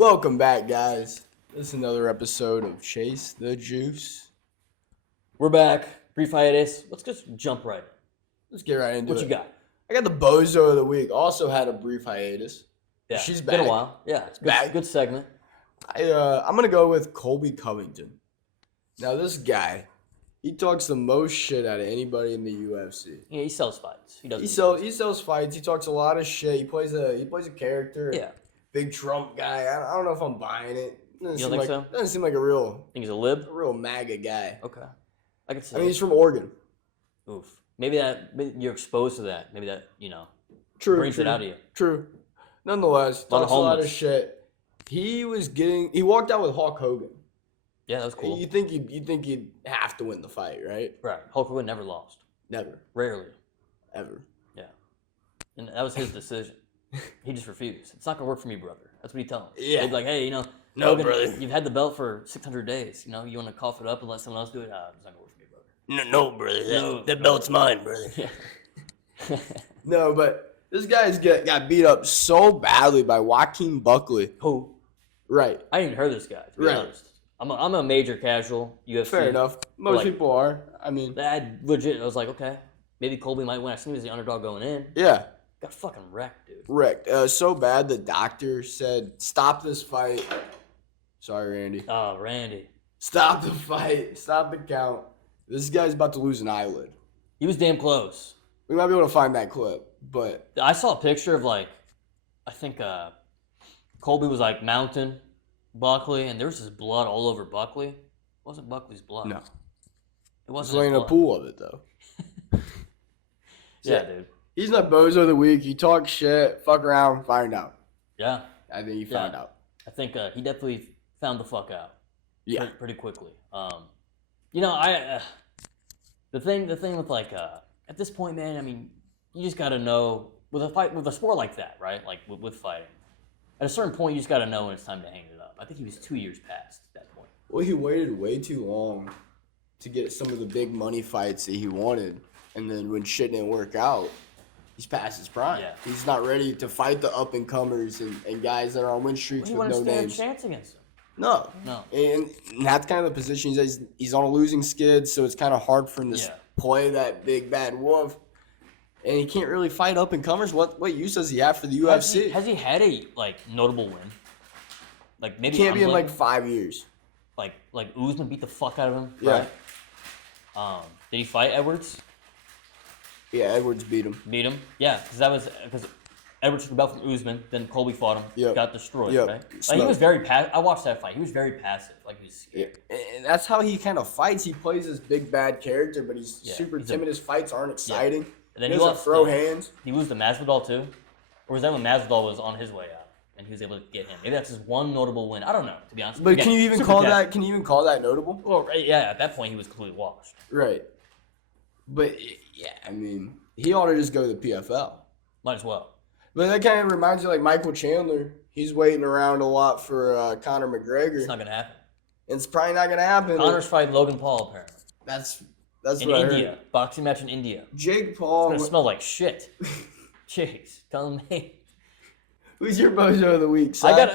Welcome back, guys. This is another episode of Chase the Juice. We're back. Brief hiatus. Let's just jump right in. Let's get right into it. What you got? I got the Bozo of the Week. Also had a brief hiatus. Yeah, She's been back. a while. Yeah, it's good, Back. good segment. I'm going to go with Colby Covington. Now, this guy, he talks the most shit out of anybody in the UFC. Yeah, he sells fights. He doesn't. He sells fights. He talks a lot of shit. He plays a character. Yeah. Big Trump guy. I don't know if I'm buying it. You don't think so? Doesn't seem like a real Think he's a lib? MAGA guy. Okay. I can see. I mean, he's from Oregon. Oof. Maybe you're exposed to that. Maybe that, True. brings it out of you. True. Nonetheless, A lot of talks a lot of homeless. shit. He walked out with Hulk Hogan. Yeah, that was cool. You think you'd have to win the fight, right? Right. Hulk Hogan never lost. Never. Rarely. Ever. Yeah. And that was his decision. He just refused. It's not going to work for me, brother. That's what he told him. Yeah. He'd be like, hey, No, Hogan, brother. you've had the belt for 600 days. You want to cough it up and let someone else do it? It's not going to work for me, brother. No, brother. No, that belt's mine, brother. Yeah. No, but this guy's got beat up so badly by Joaquin Buckley. Who? Right. I didn't hear this guy, to be Right. honest. I'm a major casual UFC. Fair enough. Most Like- people are. I mean, I was like, okay, maybe Colby might win. I seen he was the underdog going in. yeah. Got fucking wrecked, dude. Wrecked. So bad the doctor said, stop this fight. Sorry, Randy. Oh, Randy. Stop the fight. Stop the count. This guy's about to lose an eyelid. He was damn close. We might be able to find that clip, but I saw a picture of I think Colby was mounting Buckley, and there was his blood all over Buckley. It wasn't Buckley's blood. no. It He's wasn't laying his a blood. pool of it, though. Yeah, dude. He's not Bozo of the Week. He talks shit, fuck around, find out. Yeah. I think he found out. I think he definitely found the fuck out. Yeah. Pretty quickly. The thing with at this point, man, I mean, you just gotta know with a sport like that, right? Like with fighting, at a certain point, you just gotta know when it's time to hang it up. I think he was 2 years past that point. Well, he waited way too long to get some of the big money fights that he wanted. And then when shit didn't work out, he's past his prime. Yeah. He's not ready to fight the up-and-comers and guys that are on win streaks He with wanted no to stand a names. chance against him. No. No. And that's kind of the position he's on a losing skid, so it's kind of hard for him to Yeah. play that big bad wolf. And he can't really fight up-and-comers. What use does he have for the UFC? Has he had a notable win? Maybe Can't be in humbling? 5 years. like Usman beat the fuck out of him. Yeah. Right? Did he fight Edwards? Yeah, Edwards beat him. Beat him? Yeah, because Edwards took the belt from Usman, then Colby fought him, Yep. got destroyed, Yep. right? He Smoked. was very I watched that fight. He was very passive. He was scared. Yeah. And that's how he kind of fights. He plays this big bad character, but he's Yeah, super he's timid. His fights aren't exciting. And then he he doesn't lost throw hands. He lose to Masvidal too? Or was that when Masvidal was on his way out and he was able to get him? Maybe that's his one notable win. I don't know, to be honest. But Again, can you even super call casual. that? Can you even call that notable? Well, right, yeah, at that point he was completely washed. Right. But yeah, I mean, he ought to just go to the PFL. Might as well. But that kind of reminds you, like Michael Chandler. He's waiting around a lot for Conor McGregor. It's not gonna happen. It's probably not gonna happen. Connor's fighting Logan Paul apparently. That's In what I India. heard. Boxing match in India. Jake It's Paul. gonna smell like shit. Jeez, tell me. Who's your Bozo of the Week? I Si? got,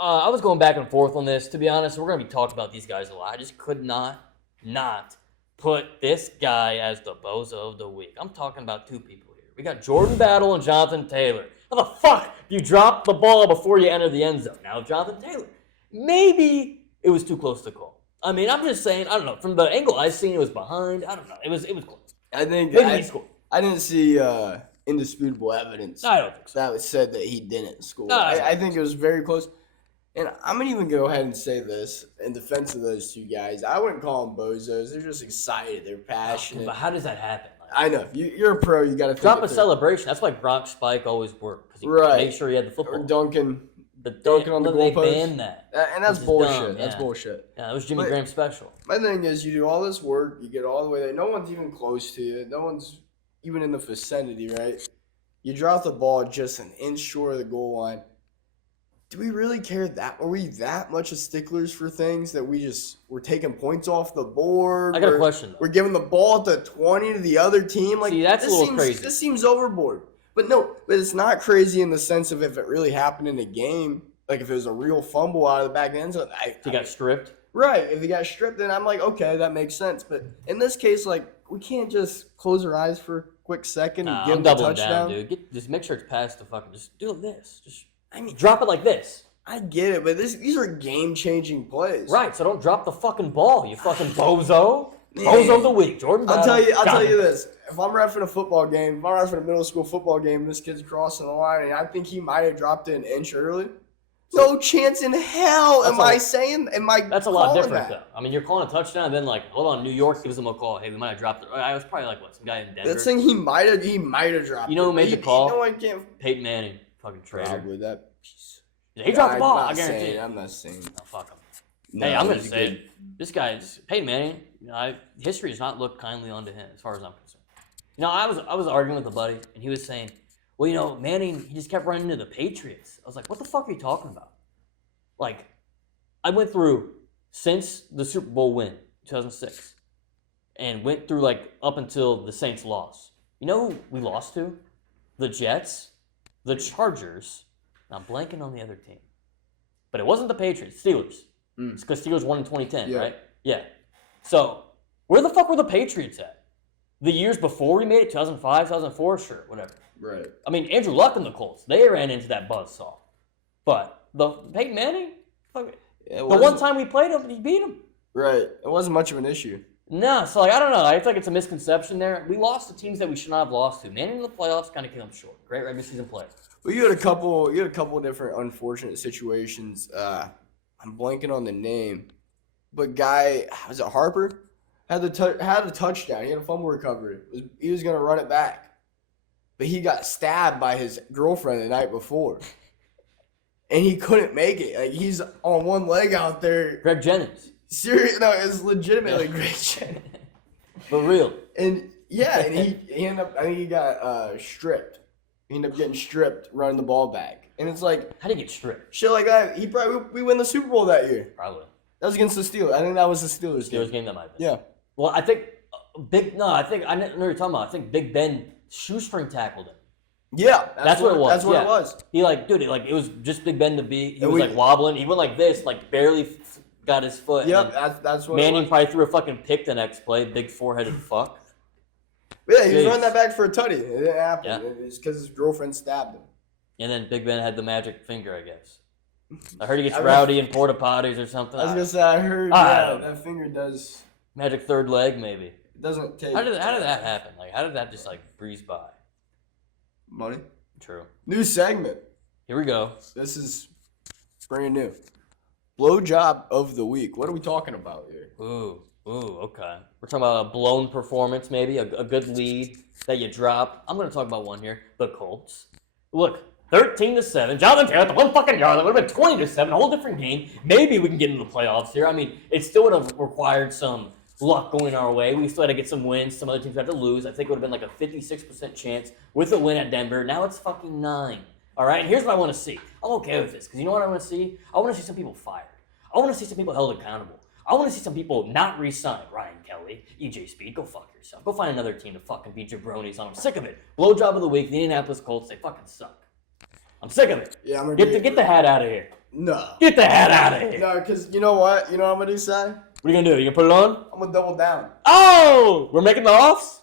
I was going back and forth on this. To be honest, we're going to be talking about these guys a lot. I just could not put this guy as the Bozo of the Week. I'm talking about two people here. We got Jordan Battle and Jonathan Taylor. How the fuck you drop the ball before you enter the end zone? Now, Jonathan Taylor, maybe it was too close to call. I mean, I'm just saying, I don't know. From the angle I've seen, it was behind. I don't know. It was close. I think Maybe he scored. I didn't see indisputable evidence I don't think so. that said that he didn't score. No, I think it was very close. And I'm going to even go ahead and say this in defense of those two guys. I wouldn't call them bozos. They're just excited. They're passionate. But how does that happen? I know. You're a pro. You got to think Drop it a through. celebration. That's why Gronk Spike always worked. Because he Right. made sure he had the football. Or dunking But dunking on the they goalpost. banned that. And that's Which is bullshit. dumb, That's yeah. bullshit. Yeah, that was Jimmy But- Graham's special. My thing is, you do all this work, you get all the way there. No one's even close to you. No one's even in the vicinity, right? You drop the ball just an inch short of the goal line. Do we really care that? Are we that much of sticklers for things that we're taking points off the board? I got a We're- question, though. We're giving the ball at the 20 to the other team. Like See, that's this a little seems, crazy. This seems overboard. But no, but it's not crazy in the sense of if it really happened in a game, Like if it was a real fumble out of the back end zone, He got stripped. right. If he got stripped, then I'm like, okay, that makes sense. But in this case, like we can't just close our eyes for a quick second and Nah, give I'm him the doubling touchdown. down, dude. Just make sure it's past the fucking. Just do this. Just drop it like this. I get it, but these are game-changing plays. Right. So don't drop the fucking ball, you fucking bozo. Bozo of the week, Jordan. I'll tell you this. If I'm reffing a football game, if I'm reffing a middle school football game, and this kid's crossing the line, and I think he might have dropped it an inch early. No chance in hell am I saying. That's a lot different, though. I mean, you're calling a touchdown, and then like, hold on, New York gives them a call. Hey, we might have dropped it. I was probably like, what, some guy in Denver. That's saying he might have dropped it. You know who made the call? No one can. Peyton Manning, fucking traitor. Probably that. He dropped the ball. I guarantee it. I'm not saying. Oh, fuck him. No, Hey, I'm gonna say it. This guy, Peyton Manning. History does not look kindly onto him, as far as I'm concerned. I was arguing with a buddy, and he was saying, well, Manning, he just kept running into the Patriots. I was like, what the fuck are you talking about? Like, I went through since the Super Bowl win, 2006, and went through like up until the Saints lost. You know who we lost to? The Jets, the Chargers. Now, I'm blanking on the other team, but it wasn't the Patriots. Steelers. It's because Steelers won in 2010, right? Yeah. So, where the fuck were the Patriots at? The years before we made it, 2005, 2004, sure, whatever. Right. I mean, Andrew Luck and the Colts, they ran into that buzzsaw. But the Peyton Manning, the one time we played him, he beat him. Right. It wasn't much of an issue. No, so I don't know. I feel like it's a misconception there. We lost to teams that we should not have lost to. Manning in the playoffs kind of came up short. Great regular season play. Well, you had a couple different unfortunate situations. I'm blanking on the name, but guy, was it Harper? Had a touchdown. He had a fumble recovery. He was gonna run it back, but he got stabbed by his girlfriend the night before, and he couldn't make it. Like he's on one leg out there. Greg Jennings. Serious? No, it's legitimately Greg Jennings. But real. And yeah, and he ended up. I think he got stripped. He ended up getting stripped running the ball back. And it's like, how did he get stripped? Shit like that. We win the Super Bowl that year. Probably. That was against the Steelers. I think that was the Steelers game. That might have been. Yeah. Well, I think I know what you're talking about. I think Big Ben shoestring tackled him. Yeah, that's what it was. That's what it was. He it was just Big Ben to beat. He was wobbling. He went like this, like barely got his foot. Yep, that's what Manning probably threw a fucking pick the next play. Big four-headed fuck. Yeah, he was running that back for a tutty. It didn't happen. Yeah. It's because his girlfriend stabbed him. And then Big Ben had the magic finger, I guess. I heard he gets rowdy in porta potties or something. I was gonna say I heard that finger does magic third leg maybe. It doesn't take. How did that happen? Like how did that just like breeze by? Money. True. New segment. Here we go. This is brand new. Blowjob of the week. What are we talking about here? Ooh, okay. We're talking about a blown performance, maybe a good lead that you drop. I'm gonna talk about one here. The Colts. Look, 13-7. Jonathan Taylor, the 1 fucking yard. That would have been 20-7. A whole different game. Maybe we can get into the playoffs here. I mean, it still would have required some luck going our way. We still had to get some wins. Some other teams had to lose. I think it would have been like a 56% chance with a win at Denver. Now it's fucking 9. All right, and here's what I want to see. I'm okay with this because you know what I want to see? I want to see some people fired. I want to see some people held accountable. I want to see some people not re-sign. Ryan Kelly, EJ Speed, go fuck yourself. Go find another team to fucking be jabronis on. I'm sick of it. Blowjob of the week, the Indianapolis Colts, they fucking suck. I'm sick of it. Yeah, I'm gonna get the hat out of here. No. Get the hat out of here. No, because you know what? You know what I'm gonna do, Si? What are you gonna do? You gonna put it on? I'm gonna double down. Oh, we're making the offs?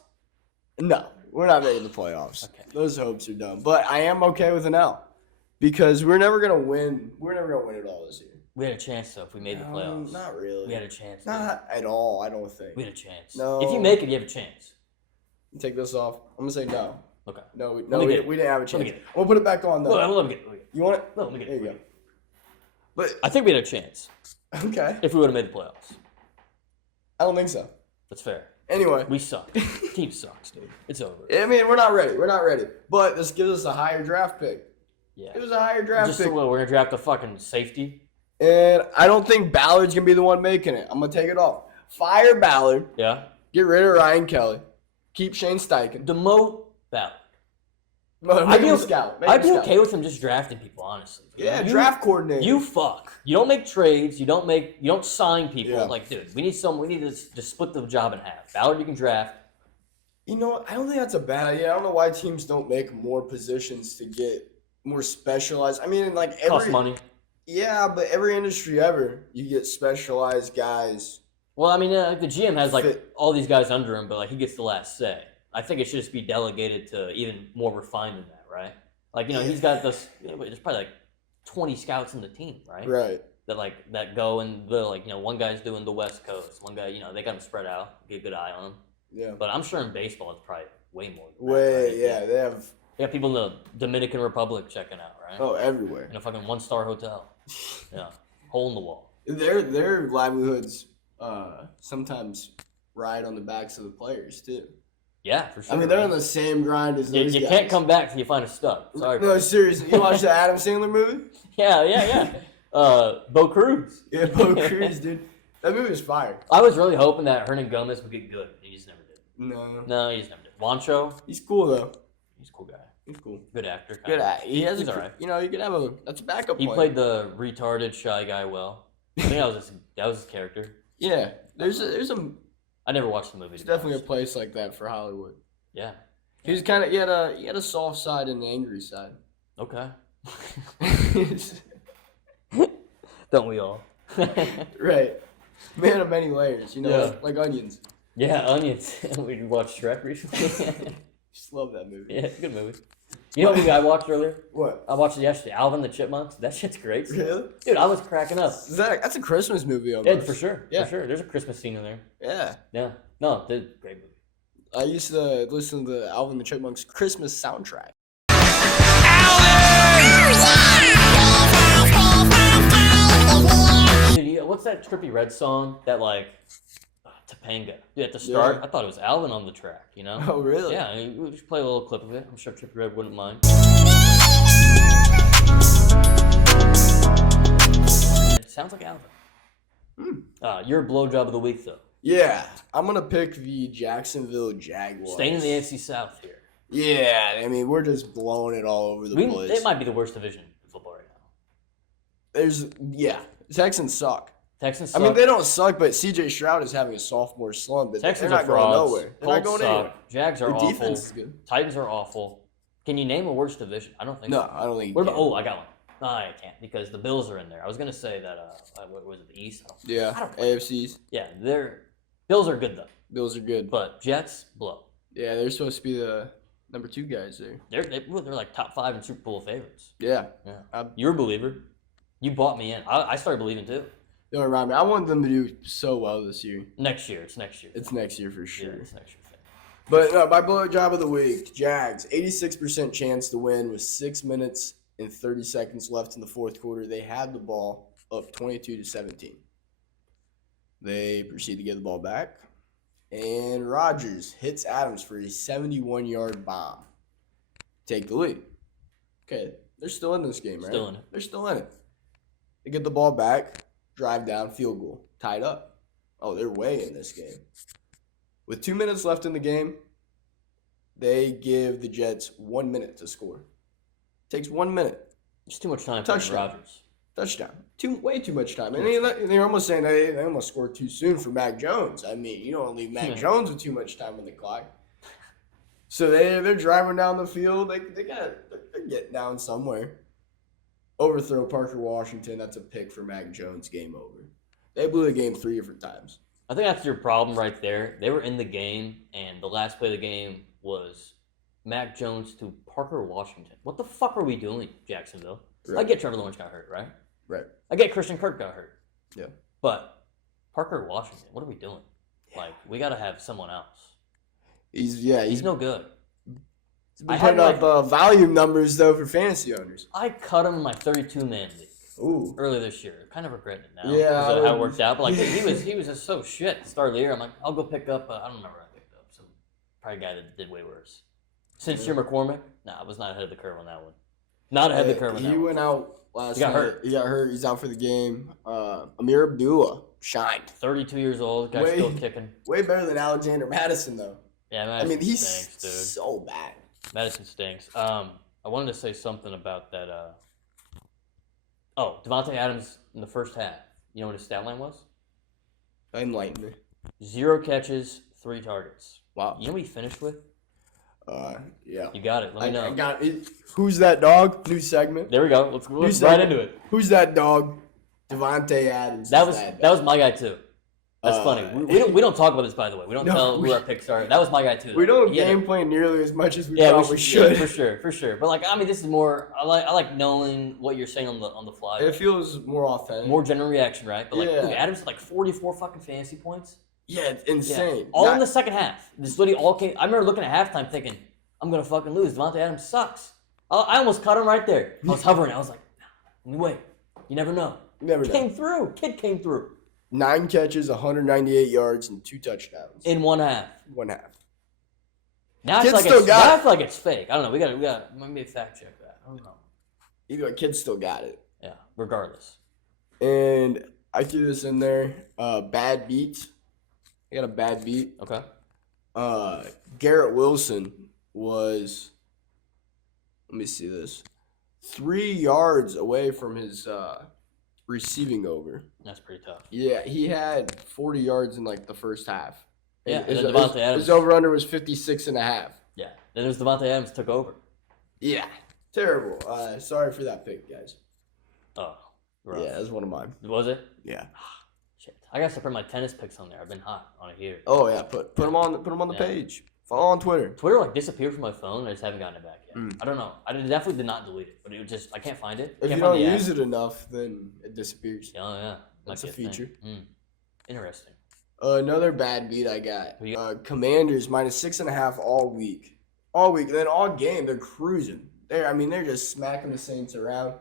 No, we're not making the playoffs. Okay. Those hopes are done. But I am okay with an L because we're never gonna win. We're never gonna win it all this year. We had a chance though if we made the playoffs. Not really. We had a chance. Not at all. I don't think. We had a chance. No. If you make it, you have a chance. Take this off. I'm gonna say no. Okay. No, we didn't have a chance. Get it. We'll put it back on though. Let me get it. You want it? No, let me get There it. you go. But I think we had a chance okay. if we would have made the playoffs. I don't think so. That's fair. Anyway, We suck. Team sucks, dude. It's over. I mean, we're not ready. We're not ready. But this gives us a higher draft pick. Yeah. It was a higher draft Just pick. so we're gonna draft a fucking safety. And I don't think Ballard's gonna be the one making it. I'm gonna take it off. Fire Ballard. Yeah. Get rid of Ryan Kelly. Keep Shane Steichen. Demote Ballard. I'd be okay with him just drafting people, honestly. Yeah, draft coordinator. You fuck. You don't make trades. You don't sign people. Yeah. Like, dude, we need to just split the job in half. Ballard, you can draft. You know what? I don't think that's a bad idea. I don't know why teams don't make more positions to get more specialized. I mean, like Costs money. Yeah, but every industry ever, you get specialized guys. Well, I mean, like the GM has like Fit. all these guys under him, but like he gets the last say. I think it should just be delegated to even more refined than that, right? Like Yeah. he's got this. There's probably like 20 scouts in the team, right? Right. That go and the one guy's doing the West Coast, one guy they got them spread out, get a good eye on them. Yeah. But I'm sure in baseball it's probably way more. Than Way, that, right? yeah, they have. They got people in the Dominican Republic checking out, right? Oh, everywhere. In a fucking 1-star hotel. Yeah, hole in the wall. Their livelihoods sometimes ride on the backs of the players too. Yeah, for sure. I mean, they're on the same grind as those You guys. can't come back till you find a stud. Sorry. No, seriously. You watch the Adam Sandler movie? Yeah. Bo Cruz. Yeah, Bo Cruz, dude. That movie was fire. I was really hoping that Hernan Gomez would get good. He just never did. No, he just never did. Wancho, he's cool though. he's a cool guy. He's cool. Good actor. Good at. He has He's a. alright. You know, you could have that's a backup. He plan. played the retarded shy guy well. I think that was his character. Yeah, there's I never watched the movie. There's definitely a place like that for Hollywood. Yeah. He was kind of he had a soft side and an angry side. Okay. Don't we all? Right. Man of many layers, Yeah. like onions. Yeah, Onions. We watched Shrek recently. Just love that movie. Yeah, it's a good movie. You know what movie I watched earlier? What? I watched it yesterday. Alvin and the Chipmunks. That shit's great. Really? Dude, I was cracking up. That's a Christmas movie Yeah, almost. for sure. Yeah. For sure. There's a Christmas scene in there. Yeah. Yeah. No, great movie. I used to listen to the Alvin and the Chipmunks Christmas soundtrack. Dude, what's that Trippie Red song? That Topanga. Dude, at the start, Yeah. I thought it was Alvin on the track, Oh, really? Yeah, I mean, we'll just play a little clip of it. I'm sure Trippie Red wouldn't mind. It sounds like Alvin. Your blowjob of the week, though. Yeah. I'm going to pick the Jacksonville Jaguars. Staying in the AFC South here. Yeah. I mean, we're just blowing it all over the place. It might be the worst division in football right now. Texans suck. Texans I suck. mean, they don't suck, but CJ Stroud is having a sophomore slump. But Texans they're are not going frauds. nowhere. They're Colts not going suck. anywhere. Jags are Their awful. defense is good. Titans are awful. Can you name a worse division? I don't think No, so. I don't think you What about? can. Oh, I got one. No, I can't because the Bills are in there. I was gonna say that. What was it? The East? I Yeah, don't AFCs. Yeah, Bills are good though. Bills are good. But Jets blow. Yeah, they're supposed to be the number 2 guys there. They're like top 5 in Super Bowl favorites. Yeah. Yeah. You're a believer. You bought me in. I started believing too. Don't remind me. I want them to do so well this year. Next year. It's next year. It's next year for sure. Yeah, it's next year. But no, my blowjob of the week, Jags, 86% chance to win with 6 minutes and 30 seconds left in the fourth quarter. They had the ball up 22-17. They proceed to get the ball back. And Rodgers hits Adams for a 71-yard bomb. Take the lead. Okay, they're still in this game, right? Still in it. They're still in it. They get the ball back, drive down, field goal, tied up. Oh, they're way in this game. With 2 minutes left in the game, they give the Jets 1 minute to score. Takes 1 minute. It's too much time for Touchdown. Rodgers. Touchdown. Way too much time. And they're almost saying they almost scored too soon for Mac Jones. I mean, you don't leave Mac Jones with too much time on the clock. So they're driving down the field. They're getting down somewhere. Overthrow Parker Washington. That's a pick for Mac Jones. Game over. They blew the game 3 different times. I think that's your problem right there. They were in the game, and the last play of the game was Mac Jones to Parker Washington. What the fuck are we doing, Jacksonville? Right. I get Trevor Lawrence got hurt, right? Right. I get Christian Kirk got hurt. Yeah. But Parker Washington, what are we doing? Like, we got to have someone else. He's no good. He's been putting up volume numbers, though, for fantasy owners. I cut him in my 32-man league. Ooh. Earlier this year. Kind of regret it now. Yeah. Because of how it worked out. But like he was just so shit at the start of the year. I'm like, I'll go pick up, I don't remember what I picked up. Some probably guy that did way worse. Sincere McCormick? Nah, I was not ahead of the curve on that one. Not ahead of the curve on that one. He went out last night. hurt. He got hurt. He's out for the game. Amir Abdullah shined. 32 years old, guy's still kicking. Way better than Alexander Madison, though. Yeah, Madison he's stinks, dude. so bad. Madison stinks. I wanted to say something about that. Devontae Adams in the first half. You know what his stat line was? Enlighten me. 0 catches, 3 targets. Wow. You know what he finished with? Yeah. You got it. Let me know. I got it. Who's that dog? New segment. There we go. Let's New right segment. into it. Who's that dog? Devontae Adams. That was my guy too. That's funny. We don't talk about this, by the way. We don't tell who our picks are. That was my guy too. We don't game plan nearly as much as we thought we should. Yeah, for sure. But like, I mean, this is more. I like knowing what you're saying on the fly. It feels more authentic. More general reaction, right? But like, Yeah. look, Adams had like 44 fucking fantasy points. Yeah, it's insane. Yeah. All in the second half. This literally all came. I remember looking at halftime thinking, I'm gonna fucking lose. Devontae Adams sucks. I almost cut him right there. I was hovering. I was like, wait, you never know. Never know. Came through. Kid came through. 9 catches, 198 yards, and 2 touchdowns. In one half. One half. Now I feel like it's fake. I don't know. We got maybe fact check that. I don't know. Either way, kids still got it. Yeah, regardless. And I threw this in there. Bad beats. I got a bad beat. Okay. Garrett Wilson was, let me see this, 3 yards away from his receiving over. That's pretty tough. Yeah, he had 40 yards in like the first half. Yeah, his over-under was 56.5. Yeah, then it was Devontae Adams took over. Yeah, terrible. Sorry for that pick, guys. Oh, rough. Yeah, that's one of mine. Was it? Yeah. Shit, I gotta put my tennis picks on there. I've been hot on it here. Oh yeah, put them on the page. Follow on Twitter. Twitter like disappeared from my phone. I just haven't gotten it back yet. I don't know. I definitely did not delete it, but it just I can't find it. If you don't use it enough, then it disappears. Oh yeah, that's a feature. Interesting. Another bad beat I got. Commanders minus 6.5 all week. All week. And then all game they're cruising. They're just smacking the Saints around.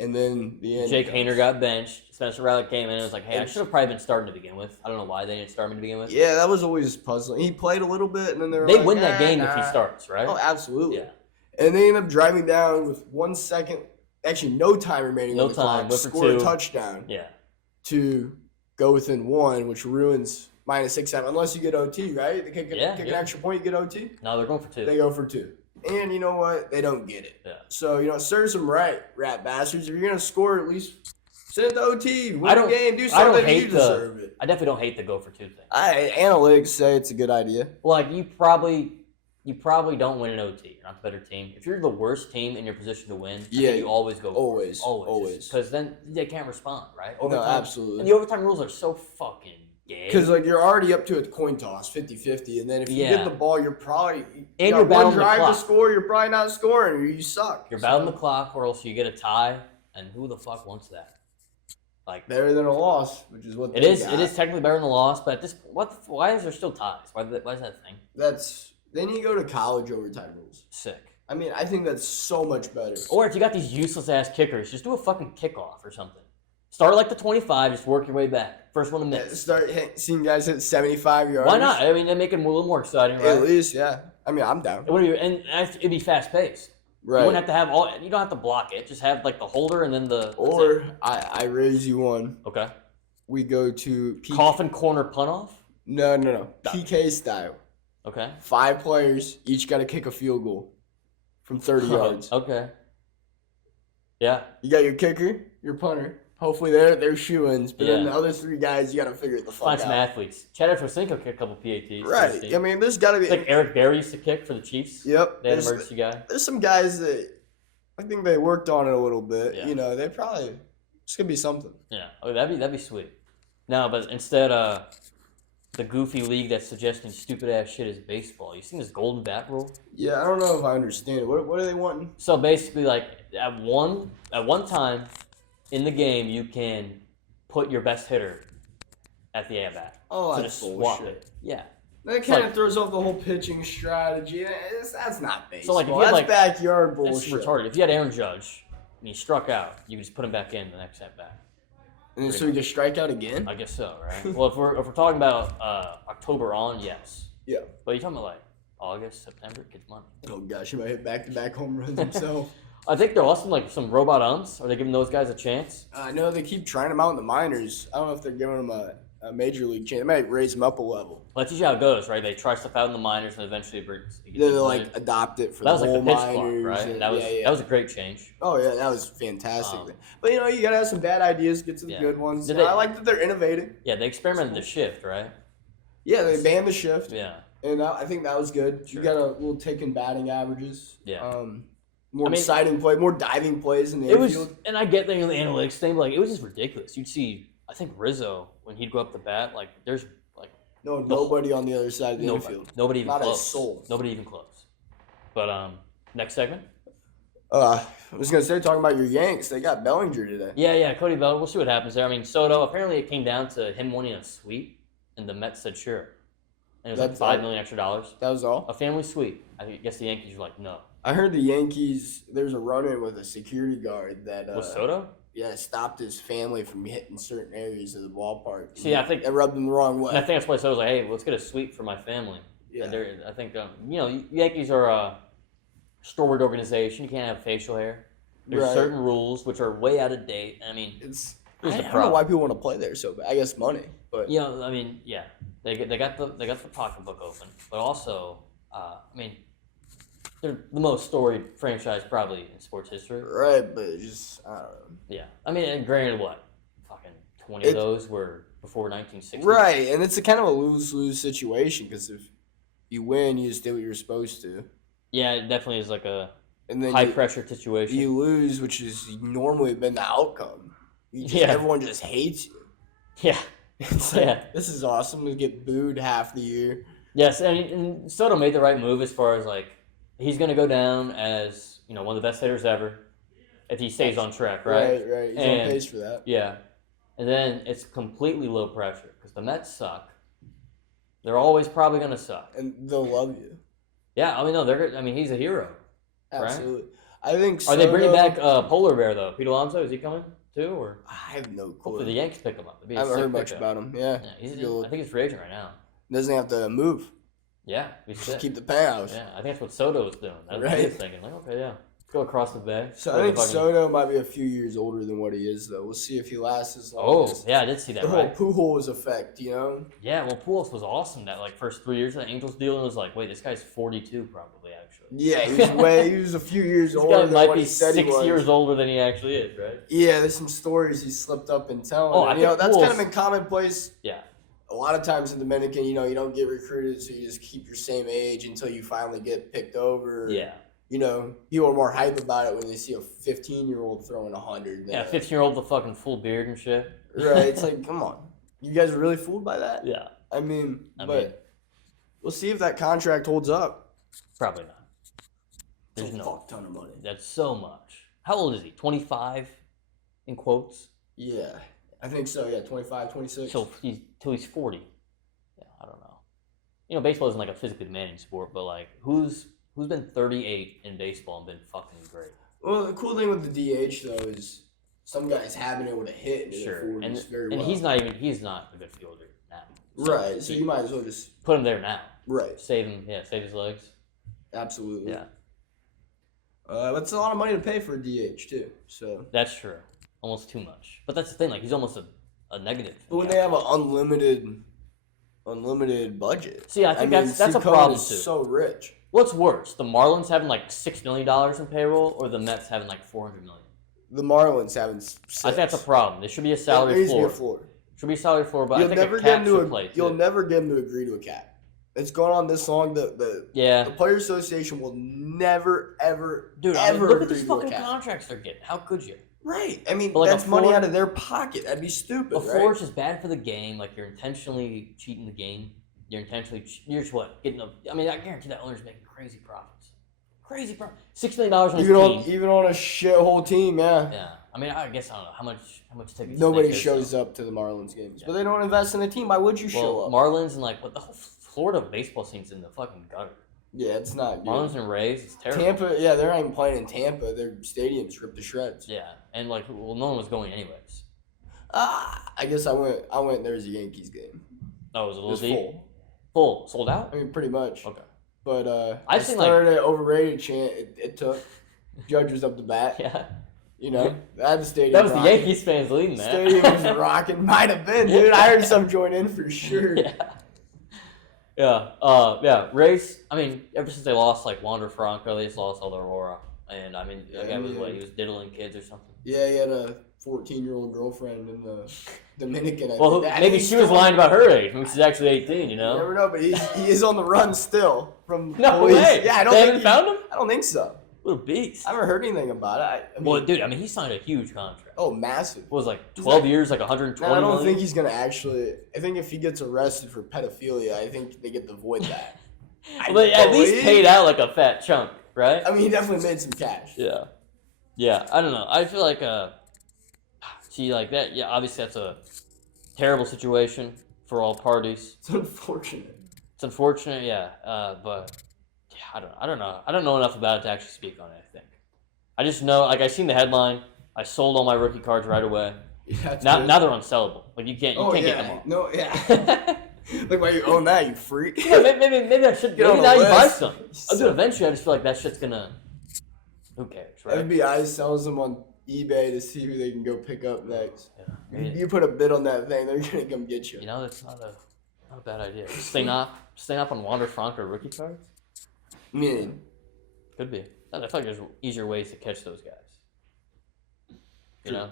And then the end. Jake Hayner got benched. Spencer Rattler came in and was like, hey, I should have probably been starting to begin with. I don't know why they didn't start me to begin with. Yeah, that was always puzzling. He played a little bit, and then they win that game if he starts, right? Oh, absolutely. Yeah. And they end up driving down with 1 second, actually no time remaining on the clock, score a touchdown. Yeah. To go within 1, which ruins minus 6.5, unless you get OT, right? They kick an extra point, you get OT? No, they're going for 2. They go for 2. And you know what? They don't get it. Yeah. So, it serves them right, rat bastards. If you're going to score, at least send it to OT. Win the game. Do something. You deserve it. I definitely don't hate the go for 2 thing. Analytics say it's a good idea. Like, you probably don't win an OT. You're not the better team. If you're the worst team in your position to win, you always go for it. Always. Because then they can't respond, right? No, absolutely. And the overtime rules are so fucking gay. Because you're already up to a coin toss, 50-50, and then if you get the ball, you're probably you're one drive to score, you're probably not scoring, or you suck. You're battling the clock, or else you get a tie, and who the fuck wants that? Like better than a loss, which is what it is. It is technically better than a loss, but at this, why is there still ties? Why is that a thing? Then you go to college overtime rules. Sick. I think that's so much better. Or if you got these useless ass kickers, just do a fucking kickoff or something. Start like the 25, just work your way back. First one to miss. Start seeing guys hit 75 yards. Why not? They make it a little more exciting, right? At least, yeah. I'm down. It'd be fast paced. Right. You wouldn't have to have you don't have to block it. Just have like the holder and then the. Or I raise you one. Okay. We go to coffin corner punt off. No. PK style. Okay. 5 players each got to kick a field goal from 30 yards. Okay. Yeah. You got your kicker, your punter. Hopefully they're shoo-ins, but then the other 3 guys, you got to figure it the fuck out. Find some athletes. Chad Ochocinco kicked a couple PATs. Right. There's got to be... Like Eric Berry used to kick for the Chiefs. Yep. They had an emergency guy. There's some guys that I think they worked on it a little bit. Yeah. They probably... It's going to be something. Yeah. Oh, that'd be sweet. No, but instead, the goofy league that's suggesting stupid-ass shit is baseball. You seen this golden bat rule? Yeah, I don't know if I understand it. What are they wanting? So basically, like, at one time in the game, you can put your best hitter at the at-bat. Oh, so that's swap bullshit. it. Yeah. That kind of throws off the whole pitching strategy. That's not baseball. So, like, if you had, that's backyard bullshit. It's retarded. If you had Aaron Judge and he struck out, you could just put him back in the next at-bat. And then so we just strike out again? I guess so, right? Well, if we're talking about October on, yes. Yeah. But you're talking about like August, September, gets money. Oh gosh, he might hit back-to-back home runs himself. I think they're also like some robot umps. Are they giving those guys a chance? I know they keep trying them out in the minors. I don't know if they're giving them a major league chance. They might raise them up a level. Well, that's usually how it goes, right? They try stuff out in the minors and eventually they'll like adopt it for the whole minors. That was like the pitch clock, right? And that was a great change. Oh yeah, that was fantastic. But you gotta have some bad ideas, get some good ones. I like that they're innovating. Yeah, they experimented the shift, right? Yeah, they banned the shift. Yeah. And I think that was good. Sure. You got a little tick in batting averages. Yeah. More exciting play, more diving plays in the infield. And I get the analytics thing, but like it was just ridiculous. You'd see, I think Rizzo when he'd go up the bat, like there's like nobody on the other side of the infield. Nobody even Not close. a soul. Nobody even close. But next segment. I was gonna say, talking about your Yanks, they got Bellinger today. Yeah, Cody Bellinger. We'll see what happens there. I mean, Soto. Apparently, it came down to him wanting a suite, and the Mets said sure. And it was like $5 million extra. That was all. A family suite. I guess the Yankees were like, no. I heard the Yankees. There's a run-in with a security guard that Was Soto? Yeah, stopped his family from hitting certain areas of the ballpark. See, I think it rubbed them the wrong way. And I think that's why Soto's like, hey, let's get a suite for my family. Yeah. And I think Yankees are a storied organization. You can't have facial hair. There's certain rules which are way out of date. I mean, I don't know why people want to play there so bad. I guess money, but I mean, yeah, they got the pocketbook open, but also, I mean, they're the most storied franchise probably in sports history. Right, but it just I don't know. Yeah, I mean, and granted, what, fucking 20 of those were before 1960. Right, and it's a kind of a lose-lose situation because if you win, you just do what you're supposed to. Yeah, it definitely is like a and then high-pressure situation. You lose, which has normally been the outcome. Everyone just hates you. Yeah. It's like, this is awesome. We get booed half the year. Yes, and Soto made the right move as far as, like, he's going to go down as, one of the best hitters ever if he stays on track, right? Right. He's on pace for that. Yeah. And then it's completely low pressure because the Mets suck. They're always probably going to suck. And they'll love you. Yeah, he's a hero. Absolutely. Right? I think Are they bringing back Polar Bear, though? Pete Alonso, is he coming too? Or I have no clue. Hopefully the Yankees pick him up. I haven't heard much about him. Yeah. I think he's free agent right now. Doesn't have to move. Yeah. Just keep the payouts. Yeah, I think that's what Soto was doing. That's what he was thinking. Like, okay, yeah. Let's go across the bay. So I think Soto might be a few years older than what he is, though. We'll see if he lasts as long as... yeah, I did see that, the whole Pujols effect, Yeah, well, Pujols was awesome that, first 3 years of the Angels deal, and it was like, wait, this guy's 42 probably, actually. Yeah, he was a few years older than what he said he was. Might be 6 years older than he actually is, right? Yeah, there's some stories he slipped up and telling. That's kind of been commonplace. Yeah. A lot of times in Dominican, you don't get recruited, so you just keep your same age until you finally get picked over. Yeah. People are more hype about it when they see a 15-year-old throwing 100. Yeah, 15-year-old with a fucking full beard and shit. Right. It's like, come on. You guys are really fooled by that? Yeah. I mean, we'll see if that contract holds up. Probably not. There's a fuck ton of money. That's so much. How old is he? 25 in quotes? Yeah. I think so, 25, 26. Till he's 40. Yeah, I don't know. Baseball isn't like a physically demanding sport, but who's been 38 in baseball and been fucking great? Well, the cool thing with the DH though is some guys have been able to hit in their 40s very well. And he's not a good fielder now. Right, so you might as well just put him there now. Right. Save his legs. Absolutely. Yeah. That's a lot of money to pay for a DH too. So that's true. Almost too much. But that's the thing, he's almost a negative. But when they have an unlimited budget. See, I think that's a problem too. So rich. What's worse, the Marlins having $6 million in payroll, or the Mets having $400 million? The Marlins having 6. I think that's a problem. There should be a salary floor. There needs to be a floor. Should be a salary floor, but You'll I think never a cap should play too. You'll never get them to agree to a cap. It's going on this long. The Players Association will never, ever, ever look at these agree to a fucking cap. contracts they're getting. How could you? Right. I mean, that's money out of their pocket. That'd be stupid, A floor is just bad for the game. You're intentionally cheating the game. You're just what? I guarantee that owner's making crazy profits. Crazy profit. $6 million on his team. Even on a shithole team, yeah. Yeah. I guess I don't know how much tickets. Nobody shows up to the Marlins games, but they don't invest in the team. Why would you show up? Marlins and the whole Florida baseball scene's in the fucking gutter. Yeah, it's not good. Marlins and Rays, it's terrible. Tampa, yeah, they're not even playing in Tampa. Their stadium's ripped to shreds. Yeah, and no one was going anyways. I guess I went. And there was a Yankees game. Oh, it was a little deep. Full, sold out. I mean, pretty much. Okay. But I've seen started an overrated chant. It took Judge up the bat. Yeah. That stadium. That was the Yankees fans leading that. Stadium was rocking. Might have been, dude. I heard some join in for sure. Yeah. Race. Ever since they lost Wander Franco, they just lost all their aura. And he was diddling kids or something. Yeah, he had a 14-year-old girlfriend in the Dominican. Well, maybe she was lying about her age when she's actually 18. You know. You never know, but he is on the run still from No police. way. Yeah, They haven't found him. I don't think so. Little beast. I haven't heard anything about it. I mean, Well, dude, I mean, he signed a huge contract. oh, massive. What was it, like 12 years, like 120 No, I don't million? think he's gonna actually. I think if he gets arrested for pedophilia, I think they get to void that. Well, they at least paid out like a fat chunk, right? I mean, he definitely made some cash. Yeah. Yeah, I don't know. I feel like, see, like that, yeah, obviously that's a terrible situation for all parties. It's unfortunate. It's unfortunate, yeah, but yeah, I don't know. I don't know enough about it to actually speak on it, I think. I just know, like, I seen the headline. I sold all my rookie cards right away. Yeah, Now they're unsellable. Like, you can't get them all. No, yeah. Like, why you own that, you freak? Yeah, maybe I should. Get on Maybe the now you buy list. some. I'll do it eventually. I just feel like that shit's gonna. Who cares, right? FBI sells them on eBay to see who they can go pick up next. Yeah. You put a bid on that thing, they're gonna come get you. You know, that's not a bad idea. Staying up on Wander Franco rookie cards. I mean, Could be. I feel like there's easier ways to catch those guys. You know.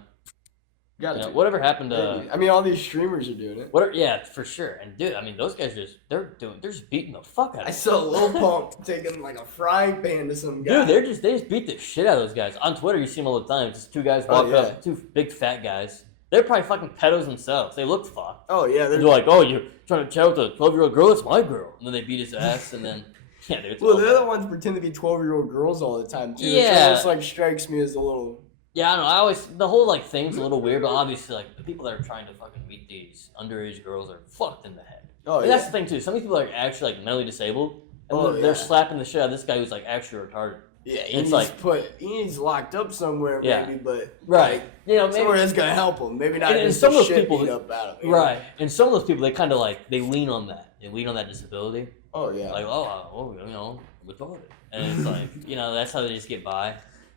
Whatever happened to? I mean, all these streamers are doing it. Yeah, for sure. And dude, I mean, those guys they're just beating the fuck out of. I saw Lil Pump taking like a frying pan to some guy. Dude, they just beat the shit out of those guys. On Twitter, you see them all the time. Just two guys walk up, two big fat guys. They're probably fucking pedos themselves. They look fucked. Oh yeah, they're like, oh, you're trying to chat with a 12-year-old girl? It's my girl. And then they beat his ass, and then yeah, dude. Well, they're the ones pretend to be 12-year-old girls all the time too. Yeah, which almost like strikes me as a little. Yeah, I don't know. The whole like thing's a little weird, but obviously like the people that are trying to fucking meet these underage girls are fucked in the head. Oh and yeah. That's the thing too. Some of these people are actually like mentally disabled, and they're slapping the shit out of this guy who's like actually retarded. Yeah, he's locked up somewhere maybe, but right, you know, maybe somewhere that's gonna help him. Maybe not. And some of those people beat up out of him. Right, and some of those people they kind of like they lean on that. They lean on that disability. Oh yeah. Like you know, retarded, and it's like you know that's how they just get by.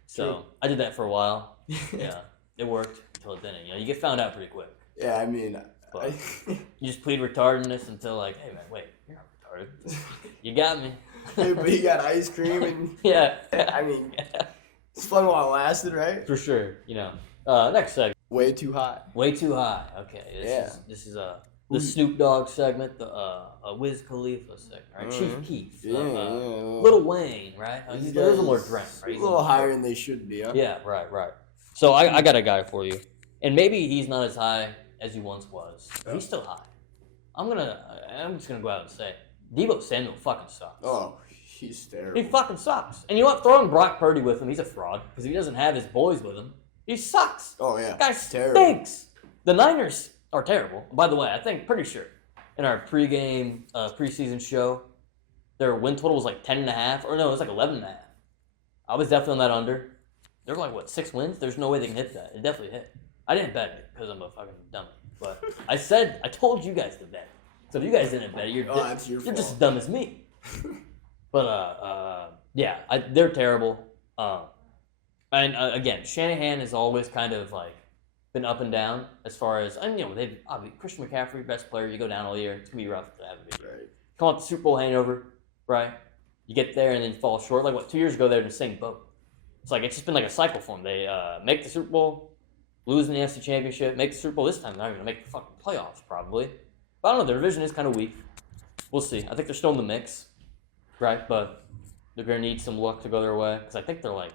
So True. I did that for a while. Yeah, it worked until it didn't. You know, you get found out pretty quick. Yeah, I mean, you just plead retardedness until like, hey man, wait, you're not retarded. You got me. But you got ice cream and yeah. I mean, it's fun while it lasted, right? For sure. You know. Next segment. Way too high. Way too high. Okay. This is the Snoop Dogg segment, the Wiz Khalifa segment, right? Chief Keef, Lil Wayne, right? He's a little more drenched, right? A little higher than they should be, huh? Yeah, right. So I got a guy for you, and maybe he's not as high as he once was, but he's still high. I'm just gonna go out and say, Deebo Samuel fucking sucks. Oh, he's terrible. He fucking sucks. And you know what? Throwing Brock Purdy with him, he's a fraud because if he doesn't have his boys with him, he sucks. Oh yeah, guy terrible. Stinks. The Niners are terrible. By the way, pretty sure in our preseason show, their win total was like 10.5, or no, it was like 11.5. I was definitely on that under. They're like 6 wins. There's no way they can hit that. It definitely hit. I didn't bet it because I'm a fucking dummy. But I told you guys to bet. So if you guys didn't bet it, you're just as dumb as me. But yeah, they're terrible. And again, Shanahan has always kind of like been up and down as far as, and you know, they've Christian McCaffrey, best player. You go down all year, it's gonna be rough to have a big year. Come out the Super Bowl hangover, right? You get there and then fall short. Like 2 years ago, they're in the same boat. It's just been like a cycle for them. They make the Super Bowl, lose in the NFC Championship, make the Super Bowl this time. They're not gonna make the fucking playoffs probably. But I don't know. Their division is kind of weak. We'll see. I think they're still in the mix, right? But they're gonna need some luck to go their way because I think they're like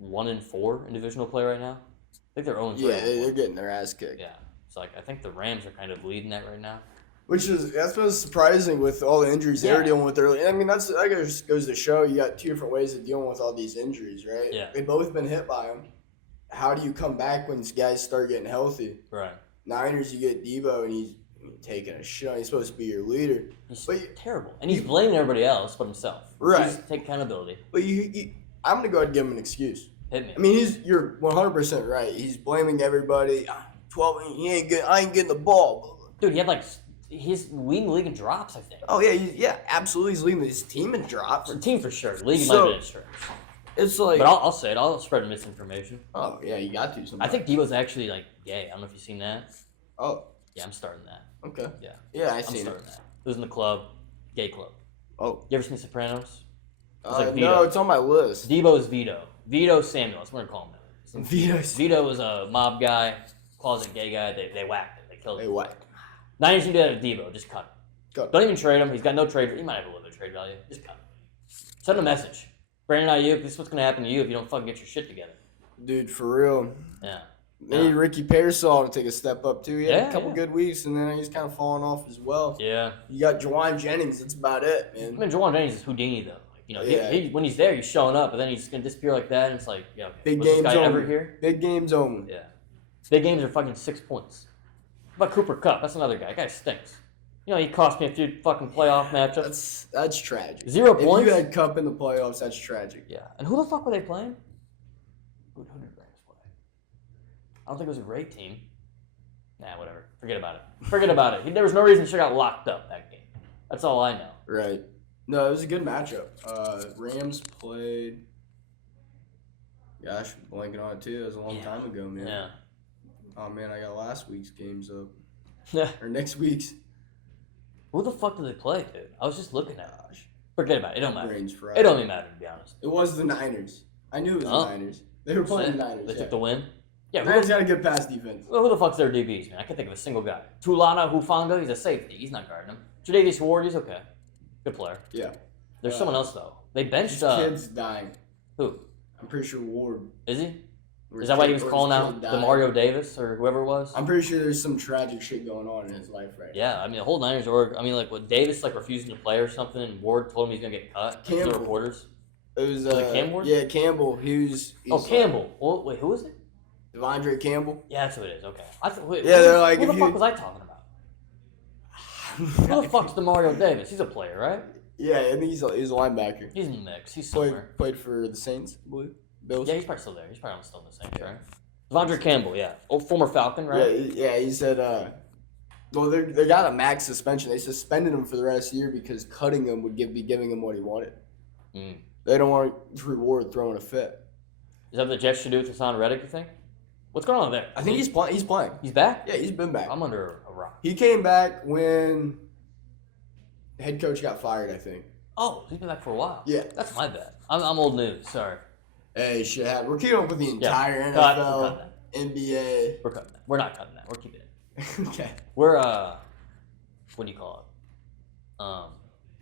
1-4 in divisional play right now. I think they're 0-3. Yeah, they're getting their ass kicked. Yeah, it's like I think the Rams are kind of leading that right now. That's what's surprising with all the injuries they're dealing with early. I mean, that just goes to show you got two different ways of dealing with all these injuries, right? Yeah. They've both been hit by them. How do you come back when these guys start getting healthy? Right. Niners, you get Deebo, and he's taking a shit. He's supposed to be your leader. He's terrible. And he's blaming everybody else but himself. Right. He's take accountability. But I'm going to go ahead and give him an excuse. Hit me. I mean, you're 100% right. He's blaming everybody. 12, I ain't getting the ball. Dude, he had he's leading the league in drops, I think. Oh, yeah, absolutely. He's leading his team in drops. Team for sure. The league might have been in stretch. It's like... But I'll say it. I'll spread misinformation. Oh, yeah, you got to. I think Deebo's actually, gay. I don't know if you've seen that. Oh. Yeah, I'm starting that. Okay. Yeah. Yeah, I'm starting that. It was in the club. Gay club. Oh. You ever seen Sopranos? No, it's on my list. Deebo's Vito. Vito Samuel. That's what we're going to call him now. His Vito was a mob guy, closet gay guy. They whacked him. They killed him. Hey, what? Niners need to do that to Debo. Just cut him. Cut. Don't even trade him. He's got no trade. He might have a little bit of trade value. Just cut him. Send a message. Brandon Ayuk, this is what's going to happen to you if you don't fucking get your shit together. Dude, for real. Yeah. They need Ricky Pearsall to take a step up, too. He had Yeah, a couple good weeks, and then he's kind of falling off as well. Yeah. You got Juwan Jennings. That's about it, I man. mean, Jawan Jennings is Houdini, though. Like, you know, Yeah. he, when he's there, he's showing up, but then he's going to disappear like that, and it's like, yeah, okay. Big Was this games guy ever only. here? Big games only. Yeah. Big games are fucking 6 points. What about Cooper Kupp? That's another guy. That guy stinks. You know, he cost me a few fucking playoff matchups. That's tragic. 0 If points? you had Cup in the playoffs, that's tragic. Yeah. And who the fuck were they playing? Who did Rams play? I don't think it was a great team. Nah, whatever. Forget about it. Forget about it. There was no reason he should have got locked up that game. That's all I know. Right. No, it was a good matchup. Rams played. Gosh, I'm blanking on it too. It was a long time ago, man. Yeah. Oh man, I got last week's games up. Yeah. Or next week's. Who the fuck did they play, dude? I was just looking at it. Forget about it. It don't matter. Brain's fried. It don't even matter, to be honest. It was the Niners. I knew it was the Niners. They were playing the Niners. They took the win? Yeah. Niners got a good pass defense. Who the fuck's their DBs, man? I can't think of a single guy. Tulana Hufanga, he's a safety. He's not guarding him. Tre'Davious Ward, he's okay. Good player. Yeah. There's someone else, though. They benched... His kid's dying. Who? I'm pretty sure Ward. Is he? Is that why he was calling out the Mario Davis or whoever it was? I'm pretty sure there's some tragic shit going on in his life right now. Yeah, I mean, the whole Niners org, I mean, like, what, Davis, like, refusing to play or something, and Ward told him he's going to get cut? Campbell. The reporters? It was, it Campbell? Yeah, Campbell. He's Campbell. Well, wait, who is it? Devondre Campbell. Yeah, that's who it is. Okay. Wait, yeah, they're like, who the fuck was I talking about? Who the fuck's the Mario Davis? He's a player, right? Yeah, I think he's a linebacker. He's in the mix. He's somewhere. Played for the Saints, I believe. Bills. Yeah, he's probably still there. He's probably still in the Saints, right? Devondre Campbell, yeah. Former Falcon, right? Yeah, he said, well, they got a max suspension. They suspended him for the rest of the year because cutting him would be giving him what he wanted. Mm. They don't want to reward throwing a fit. Is that what the Jets should do with Hassan Reddick, you think? What's going on there? I think he's playing. He's playing. He's back? Yeah, he's been back. I'm under a rock. He came back when the head coach got fired, I think. Oh, he's been back for a while. Yeah. That's my bad. I'm old news. Sorry. Hey, shit happened. We're keeping up with the entire We're NFL, cutting that. NBA. We're cutting that. We're not cutting that. We're keeping it. Okay. We're what do you call it?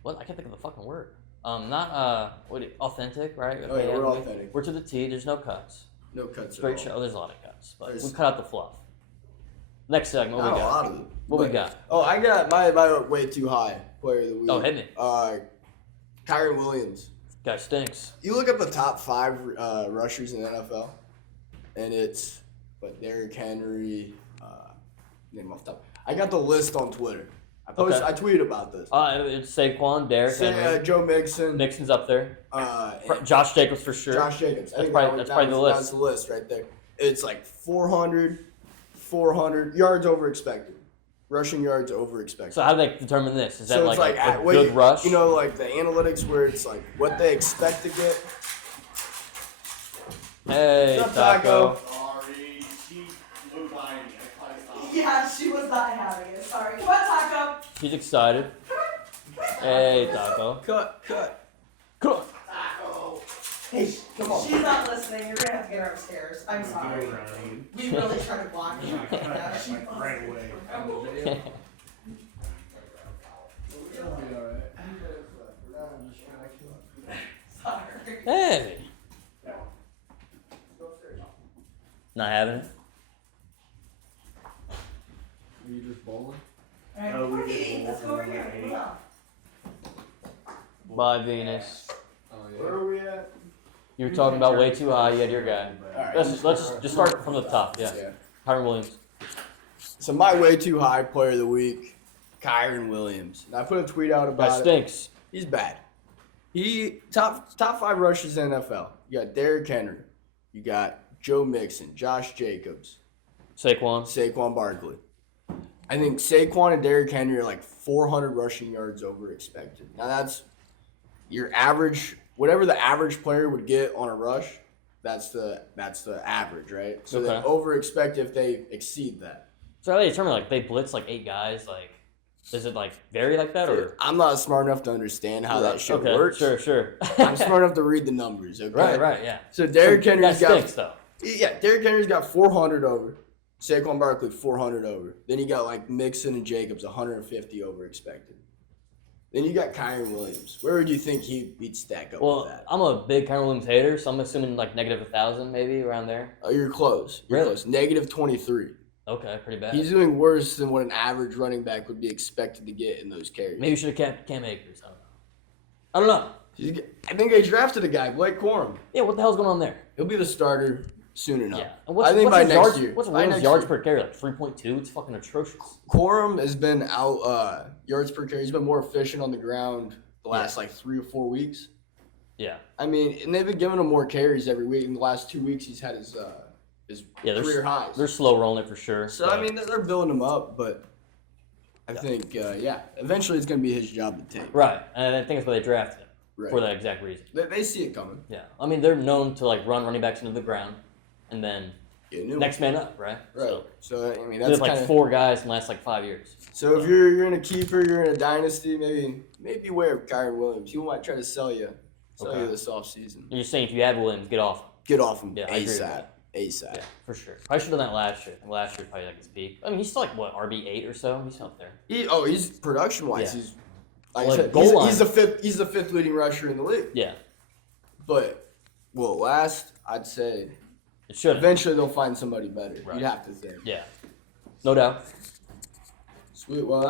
What I can't think of the fucking word. Authentic, right? Oh yeah, we're authentic. We're to the T. There's no cuts. No cuts Straight at all. show. There's a lot of cuts, but we cut out the fluff. Next segment, what Not we a got? lot of them. What we got? Oh, I got my way too high player of the week. Oh, hit me. Kyren Williams. Guy stinks. You look at the top 5 rushers in the NFL, and it's Derrick Henry. Name off the top. I got the list on Twitter. I tweeted about this. It's Saquon, Derrick Henry. Joe Mixon. Mixon's up there. And Josh Jacobs for sure. Josh Jacobs. That's probably the list. That's the list right there. It's like 400 yards over expected. Rushing yards over expected. So how do they determine this? Is that so it's like a good rush? You know, like the analytics where it's like what they expect to get. Hey, What's up, Taco. Sorry, she flew by me. I tried to stop. Yeah, she was not having it. Sorry. Come on, Taco. He's excited. Hey, Taco. Cut. Come on. Taco. Hey, come on. She's not listening. You're gonna have to get her upstairs. I'm sorry. We really tried to block her. Yeah, she Right away. Sorry. Hey. Not having it? Are you just bowling? Alright, Oh, we Courtney, did let's go over here. one. Come on. Bye, Venus. Oh yeah. Where are we at? You were talking about way too high. You had your guy. Alright. Let's just start from the top. Yeah. Kyren Williams. So my way too high player of the week, Kyren Williams. And I put a tweet out Guy about it. stinks. He's bad. He top 5 rushers in the NFL. You got Derrick Henry. You got Joe Mixon, Josh Jacobs, Saquon. Barkley. I think Saquon and Derrick Henry are like 400 rushing yards over expected. Now that's your average, whatever the average player would get on a rush. That's the average, right? So they over expect if they exceed that. So how do they determine like they blitz like 8 guys? Like, does it like vary like that or? I'm not smart enough to understand how that shit works. Sure. I'm smart enough to read the numbers. Okay. Right, yeah. So Derrick Henry's That got stinks though. Yeah, Derrick Henry's got 400 over. Saquon Barkley 400 over. Then you got like Mixon and Jacobs 150 over expected. Then you got Kyron Williams. Where would you think he'd stack up with Well, that? I'm a big Kyron Williams hater, so I'm assuming like negative 1,000 maybe around there. Oh, you're close. You're Really? close. Negative 23. Okay, pretty bad. He's doing worse than what an average running back would be expected to get in those carries. Maybe you should have kept Cam Akers. I don't know. I think they drafted a guy, Blake Corum. Yeah, what the hell's going on there? He'll be the starter soon enough. Yeah. And what's, I think what's by his next yards, year. What's By Williams' next yards year. per carry? Like 3.2? It's fucking atrocious. Corum has been out yards per carry. He's been more efficient on the ground the last like 3 or 4 weeks. Yeah. I mean, and they've been giving him more carries every week. In the last 2 weeks, he's had his career highs. They're slow rolling it for sure. So, I mean, they're building him up, but I think, eventually it's going to be his job to take. Right. And I think that's why they drafted him. Right. For that exact reason. They see it coming. Yeah. I mean, they're known to like run running backs into the ground and then next man up, right? Right. So I mean, They that's have like 4 guys in the last like 5 years. So if you're in a keeper, you're in a dynasty, maybe beware of Kyron Williams. He might try to sell you this offseason. You're just saying if you have Williams, get off him. Get off him Yeah, I agree with ASAP. that. ASAP. Yeah, for sure. I should have done that last year. Last year probably like his peak. I mean, he's still like what RB8 or so. He's up there. He's production wise. Yeah. He's like Like, I said, goal line. he's the fifth. He's the 5th leading rusher in the league. Yeah, But last I'd say it should. eventually they'll find somebody better. Right. You'd have to think. Yeah, no doubt. Sweet. Well,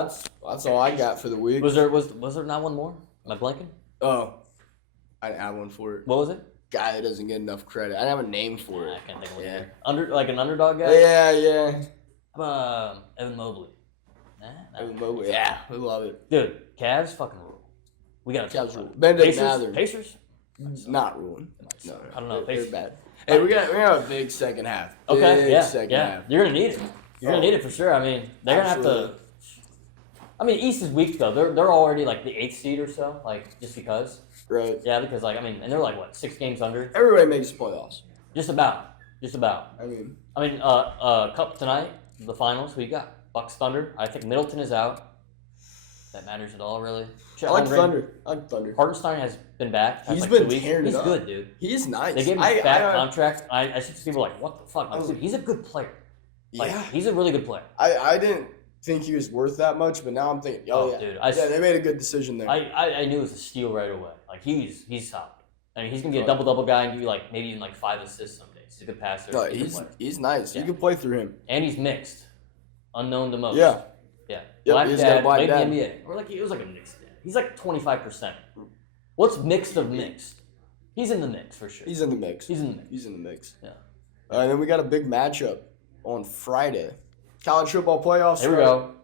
that's all I got for the week. Was there not one more? Am I blanking? Oh, I didn't have one for it. What was it? Guy that doesn't get enough credit. I didn't have a name for I it. can't think of what Yeah. it is. Like an underdog guy. Yeah. Evan Mobley. Yeah, we love it. Dude, Cavs fucking rule. We got to Cavs rule. Benedict Mather. Pacers. Not ruling. No, No, I don't know. They're Pacers. bad. Hey, we're gonna have a big second half. Okay, Big yeah, second yeah. half. You're gonna need it. You're gonna need it for sure. I mean, they're gonna have to. Absolutely. I mean, East is weak though. They're already like the 8th seed or so. Like just because. Right. Yeah, because like I mean, and they're like what 6 games under. Everybody makes playoffs. Just about. I mean, Cup tonight, the finals. Who you got? Bucks Thunder. I think Middleton is out. That matters at all, really. I like Holmgren- Thunder. Hartenstein has been back. He's like been 2 weeks. tearing it He's up. good, dude. He's nice. They gave him a fat contract. I see people like, what the fuck? Like, dude, he's a good player. Like, Yeah. he's a really good player. I didn't think he was worth that much, but now I'm thinking, Dude, they made a good decision there. I knew it was a steal right away. Like he's solid. I mean, he's gonna be a double guy and give you like maybe even like 5 assists some days. He's a good passer. No, he's a good player. he's nice. Yeah. You can play through him. And he's mixed, unknown to most. Yeah. Yeah. Yep, Black he's got a dad, black made dad. the NBA. Or like it was like a mixed dad. He's like 25%. What's mixed of mixed? He's in the mix for sure. He's in the mix. He's in the mix. He's in the mix. Yeah. And then we got a big matchup on Friday. College football playoffs. Here we go.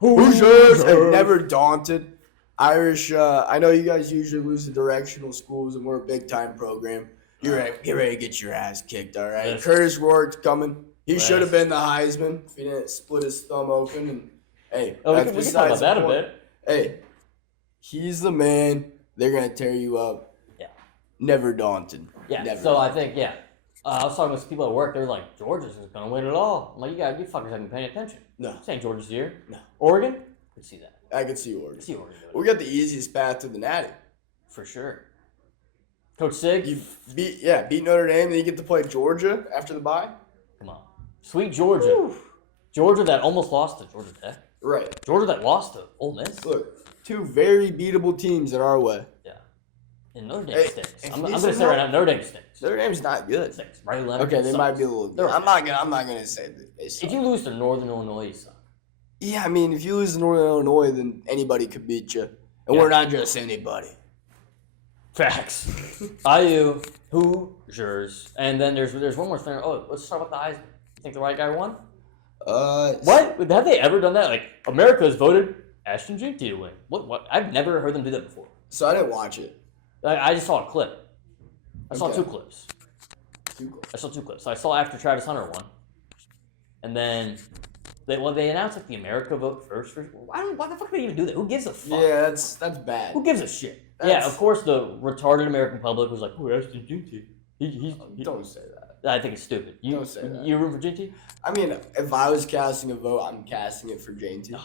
Hoosiers and never daunted. Irish, I know you guys usually lose the directional schools, and we're a big time program. You're ready, get ready to get your ass kicked, all right? Yes. Curtis Rourke's coming. He Yes. should have been the Heisman if he didn't split his thumb open. And hey, Oh, we that's can talk besides about that the a point. bit. Hey, he's the man. They're gonna tear you up. Yeah. Never daunted. Yeah. Never So I daunted. think I was talking with some people at work. They were like, Georgia's is gonna win it all. I'm like, you fuckers haven't been paying attention. No. This ain't Georgia's year. No. Oregon? Could see that. I could see Could Oregon. see Oregon. We got the easiest path to the Natty. For sure. Coach Sig, You beat Notre Dame, then you get to play Georgia after the bye. come on. Sweet Georgia. Georgia that almost lost to Georgia Tech. Right. Georgia that lost to Ole Miss. Look, 2 very beatable teams in our way. Yeah. And Notre Dame Hey, stinks. if I'm you going to say right now, Notre Dame stinks. Notre Dame's not good. Stinks. Riley Leonard Okay, they sucks. might be a little good. They're I'm not gonna say that they suck. If you lose to Northern Illinois, you suck. Yeah, I mean, if you lose to Northern Illinois, then anybody could beat you, and Yeah. we're not just anybody. Facts. IU, Hoosiers, and then there's one more thing. Oh, let's start with the Heisman. You think the right guy won? What? Have they ever done that? Like America has voted Ashton Jeanty to win. What? I've never heard them do that before. So I didn't watch it. I just saw a clip. I saw Okay. 2 clips. I saw 2 clips. So I saw after Travis Hunter won, and then they announced like the America vote first. Why the fuck do they even do that? Who gives a fuck? Yeah, that's bad. Who gives a shit? Yeah, That's- of course the retarded American public was like, "Oh, Ashton Jeanty." He Don't say that. I think it's stupid. You Don't say that. You root for Jeanty? I mean, if I was casting a vote, I'm casting it for Jeanty.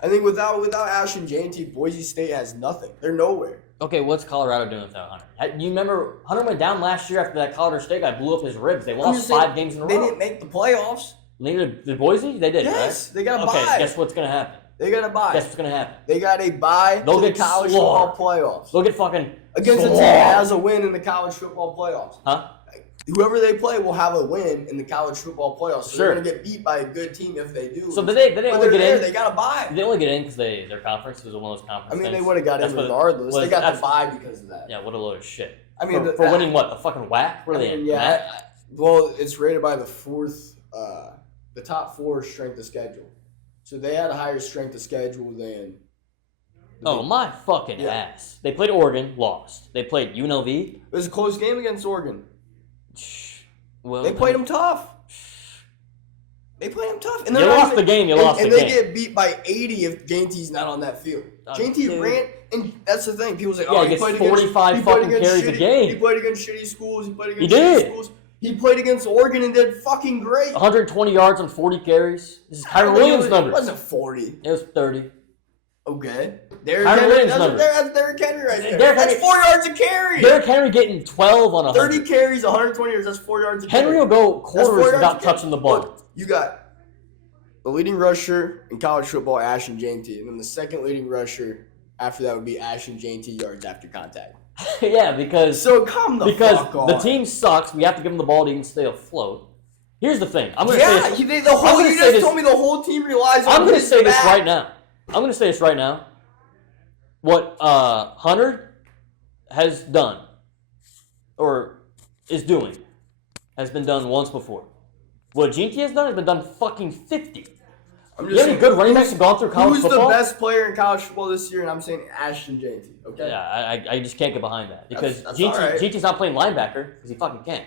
I think without Ash and Jeanty, Boise State has nothing. They're nowhere. Okay, what's Colorado doing without Hunter? You remember Hunter went down last year after that Colorado State guy blew up his ribs. They lost 5 games in a row. They didn't make the playoffs. The Boise? They did, yes, right? They got a okay, bye. guess what's going to happen? They got a bye. Guess what's going to happen? They got a bye They'll to the get college slaughtered. football playoffs. They'll get fucking Against a team that has a win in the college football playoffs. Huh? Whoever they play will have a win in the college football playoffs. So Sure. they're going to get beat by a good team if they do. So they didn't only get in. They got a bye. They only get in because their conference was one of those I conference mean, things. they would have got in regardless. They got the bye because of that. Yeah, what a load of shit. I mean, for winning what? The fucking whack? What are they in? Yeah. Well, it's rated by the top 4 strength of schedule. So they had a higher strength of schedule than. Oh, my fucking ass. They played Oregon, lost. They played UNLV. It was a close game against Oregon. Well, They played them tough. And you lost the game, And they get beat by 80 if Jeanty's not on that field. Jeanty dude. ran, and that's the thing. People say, Yeah, he he gets played 45 fucking carries a game. He played against shitty schools. He played He against shitty did. schools. He played against Oregon and did fucking great. 120 yards on 40 carries. This is Kyron Williams' numbers. It wasn't 40. It was 30. Okay. Derrick Kyron Henry, Williams' that's numbers. Derrick Henry right there. Derrick That's Henry- 4 yards a carry. Derrick Henry getting 12 on 100. 30 carries, 120 yards. That's 4 yards a carry. Henry will go That's 4 quarters yards without a carry. touching the ball. Look, you got the leading rusher in college football, Ash and Jeanty, and then the second leading rusher after that would be Ash and Jeanty yards after contact. Yeah, because So come the fuck on. the team sucks. We have to give them the ball to even stay afloat. Here's the thing. I'm gonna Yeah, say this. you just told me the whole team relies on I'm gonna his say this back. right now. I'm gonna say this right now. What Hunter has done, or is doing, has been done once before. What Jeanty has done has been done fucking 50. I'm You have any saying, good running backs who've gone through college who's football? the best player in college football this year? And I'm saying Ash and Jeanty. Okay. Yeah, I just can't get behind that because That's all right. Jeanty's not playing linebacker because he fucking can't.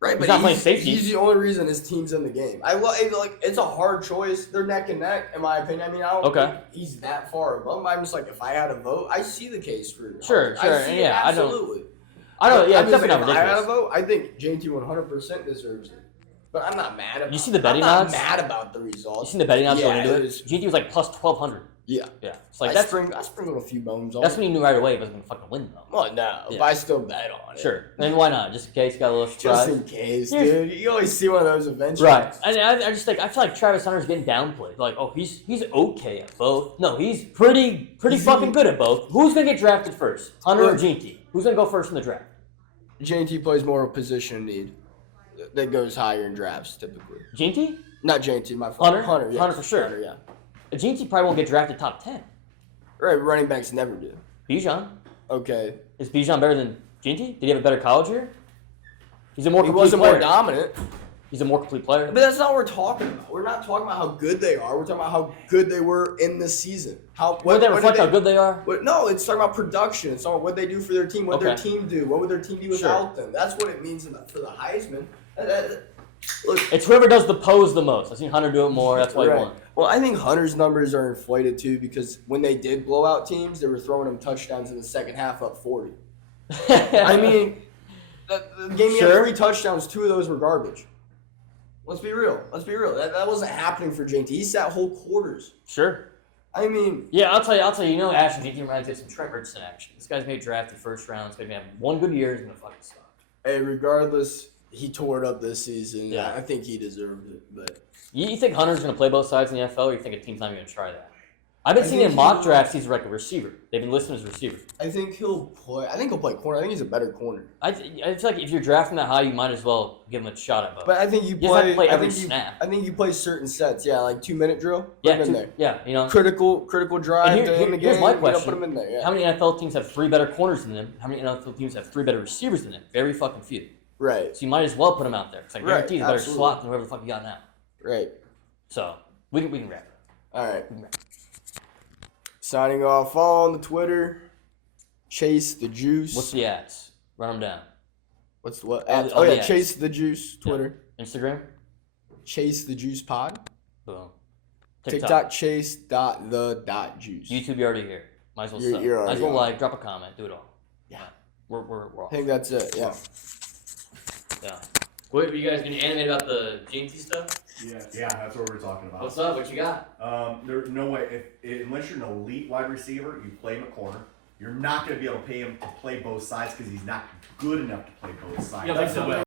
Right, He's but not playing safety. He's the only reason his team's in the game. It's a hard choice. They're neck and neck, in my opinion. I mean, I don't think he's that far above him. I'm just like, if I had a vote, I see the case for Sure, I see it, yeah, absolutely. I don't. Yeah, I'm it's just definitely not saying, if I had a ridiculous. vote, I think Jeanty 100% deserves it. But I'm not mad about. You see the betting I'm odds? not mad about the results. You seen the betting odds going into it it? is- Jeanty was like plus 1,200. Yeah. Yeah, it's like I sprinkled a few bones on. that's it. when you knew right away he wasn't gonna fucking win though. Well, no, Yeah. but I still bet on it. Sure, then why not? Just in case, got a little Just surprise. in case, Here's- dude. You always see one of those eventually. Right, and I just think I feel like Travis Hunter's getting downplayed. Like, oh, he's okay at both. No, he's pretty fucking good at both. Who's gonna get drafted first, Hunter or Jeanty? Who's gonna go first in the draft? Jeanty plays more of a position need that goes higher in drafts typically. Jeanty? Not Jeanty, my fault. Hunter? Yes. Hunter for sure. Hunter, yeah. Jeanty probably won't get drafted top 10. Right, running backs never do. Bijan? Okay. Is Bijan better than Jeanty? Did he have a better college year? He's a more He complete wasn't player. more dominant. He's a more complete player. But that's not what we're talking about. We're not talking about how good they are. We're talking about how good they were in the season. Would they reflect how good they are? No, it's talking about production. It's talking about what they do for their team, what their Okay. team do, what would their team do without them. That's what it means for the Heisman. Look, It's whoever does the pose the most. I've seen Hunter do it more. That's why he right. won. Well, I think Hunter's numbers are inflated too because when they did blow out teams, they were throwing them touchdowns in the second half up 40. I mean, the game he had Sure. 3 touchdowns, 2 of those were garbage. Let's be real. That wasn't happening for Jeanty. He sat whole quarters. Sure. I mean, Yeah, I'll tell you. You know, Ash and Jeanty reminds me of some Trent Richardson action. This guy's made drafted first round. He's gonna have one good year. He's gonna fucking suck. hey, regardless, he tore it up this season. Yeah. I think he deserved it, but You think Hunter's gonna play both sides in the NFL, or you think a team's not even gonna try that? I've been I seeing think in mock he- drafts he's like a receiver. They've been listing him as a receiver. I think he'll play. I think he'll play corner. I think he's a better corner. I feel like if you're drafting that high, you might as well give him a shot at both. But I think you just have to play I every think snap. I think you play certain sets. Yeah, like 2-minute drill. Put yeah, him in there. yeah, you know. Critical drive And to end the here's game. my you know, question. put him in there. Yeah. How many NFL teams have 3 better corners than them? How many NFL teams have 3 better receivers than them? Very fucking few. Right. So you might as well put him out there. Because I guarantee he's a better absolutely. slot than whoever the fuck you got now. Right. So we can wrap it. All right. Signing off. Follow on the Twitter. Chase the Juice. What's the ads? Run them down. What's the what? Oh, the- Oh the yeah, ads. Chase the Juice. Twitter. Instagram? Chase the Juice Pod. Boom. TikTok. Chase.the.juice. YouTube, you're already here. Might as well You're sub. already Might as well on. like, drop a comment, do it all. Yeah. We're I off. think that's it. Yeah. Yeah. What were you guys gonna animate about the Jeanty stuff? Yeah, that's what we're talking about. What's up? What you got? There's no way unless you're an elite wide receiver, you play him at corner. You're not going to be able to pay him to play both sides because he's not good enough to play both sides. Yeah, That's but the way.